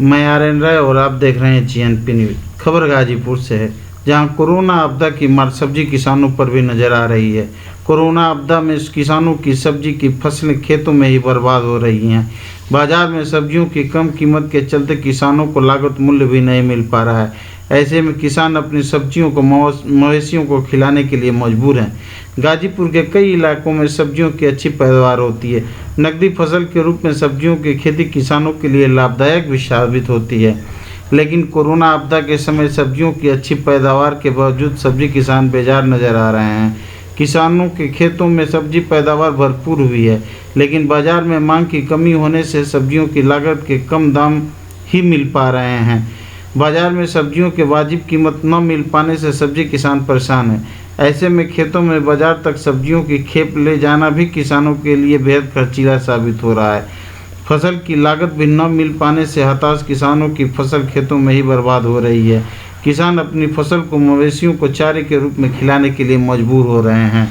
मैं आर्यन राय और आप देख रहे हैं जीएनपी न्यूज। खबर गाजीपुर से है, जहां कोरोना आपदा की मार सब्जी किसानों पर भी नजर आ रही है। कोरोना आपदा में किसानों की सब्जी की फसलें खेतों में ही बर्बाद हो रही हैं। बाजार में सब्जियों की कम कीमत के चलते किसानों को लागत मूल्य भी नहीं मिल पा रहा है। ऐसे में किसान अपनी सब्जियों को मवेशियों को खिलाने के लिए मजबूर हैं। गाजीपुर के कई इलाकों में सब्जियों की अच्छी पैदावार होती है। नकदी फसल के रूप में सब्जियों की खेती किसानों के लिए लाभदायक भी साबित होती है, लेकिन कोरोना आपदा के समय सब्जियों की अच्छी पैदावार के बावजूद सब्जी किसान बेजार नजर आ रहे हैं। किसानों के खेतों में सब्जी पैदावार भरपूर हुई है, लेकिन बाजार में मांग की कमी होने से सब्जियों की लागत के कम दाम ही मिल पा रहे हैं। बाजार में सब्जियों के वाजिब कीमत न मिल पाने से सब्जी किसान परेशान है। ऐसे में खेतों में बाजार तक सब्जियों की खेप ले जाना भी किसानों के लिए बेहद खर्चीला साबित हो रहा है। फसल की लागत भी न मिल पाने से हताश किसानों की फसल खेतों में ही बर्बाद हो रही है। किसान अपनी फसल को मवेशियों को चारे के रूप में खिलाने के लिए मजबूर हो रहे हैं।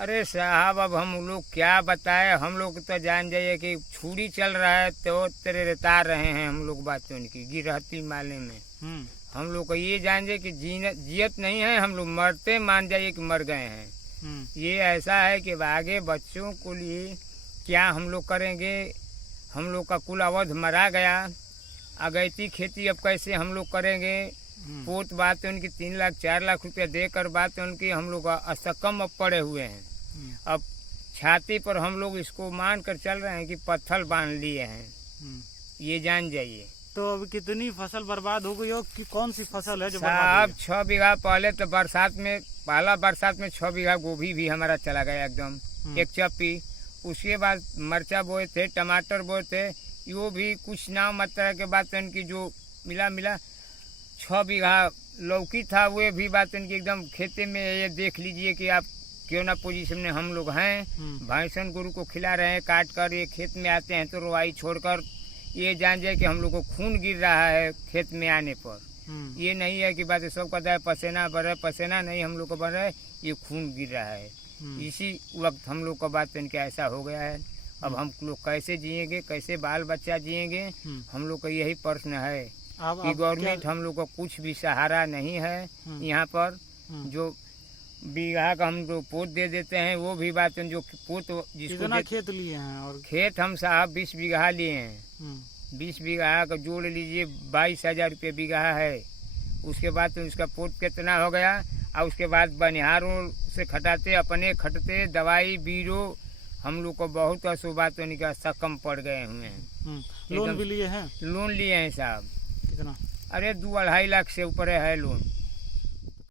अरे साहब, अब हम लोग क्या बताए। हम लोग तो जान जाइए कि छुरी चल रहा है तो तेरे रेता रहे हैं हम लोग बात उनकी गिरहती माले में। हम लोग को ये जान जाइए कि जियत नहीं है, हम लोग मरते मान जाइए कि मर गए हैं। ये ऐसा है कि आगे बच्चों को लिए क्या हम लोग करेंगे। हम लोग का कुल अवध मरा गया। अगैती खेती अब कैसे हम लोग करेंगे। पोत बात उनकी 3 लाख 4 लाख रुपया देकर बात उनकी हम लोग असकम अब पड़े हुए हैं। अब छाती पर हम लोग इसको मान कर चल रहे हैं कि पत्थर बांध लिए हैं। ये जान जाइए। तो अब कितनी फसल बर्बाद हो गई हो कि कौन सी फसल है जो साहब 6 बीघा पहले तो बरसात में पहला बरसात में 6 बीघा गोभी भी हमारा चला गया एकदम एक चप्पी। उसके बाद मरचा बोए थे, टमाटर बोए थे, वो भी कुछ ना मात्रा के बाद उनकी जो मिला 6 बीघा लौकी था, वो भी बात उनकी एकदम खेते में। ये देख लीजिए कि आप क्यों ना पोजीशन में हम लोग हैं। भैंसन गुरु को खिला रहे हैं काट कर। ये खेत में आते हैं तो रुआई छोड़कर ये जान जाए कि हम लोग को खून गिर रहा है खेत में आने पर। ये नहीं है कि बात सब कहता है पसीना बढ़ रहा है, पसीना नहीं हम लोग को बढ़ रहा है, ये खून गिर रहा है। इसी वक्त हम लोग का बात इनका ऐसा हो गया है। अब हम लोग कैसे जिएंगे, कैसे बाल बच्चा जिएंगे, हम लोग का यही प्रश्न है कि गवर्नमेंट हम लोग को कुछ भी सहारा नहीं है। यहाँ पर जो बीघा का हम लोग पोत दे देते हैं, वो भी बात जो पोत जिसको खेत लिए हैं। और खेत हम साहब 20 बीघा लिए हैं। 20 बीघा का जोड़ लीजिए 22,000 रुपये बीघा है। उसके बाद तो उसका पोत कितना हो गया। और उसके बाद बनिहारों से खटाते, अपने खटते, दवाई बीरो हम लोग को बहुत असुबात का सकम पड़ गए हुए हैं। लोन भी लिए हैं? लोन लिए हैं साहब। कितना? अरे 2-2.5 लाख से ऊपर है लोन।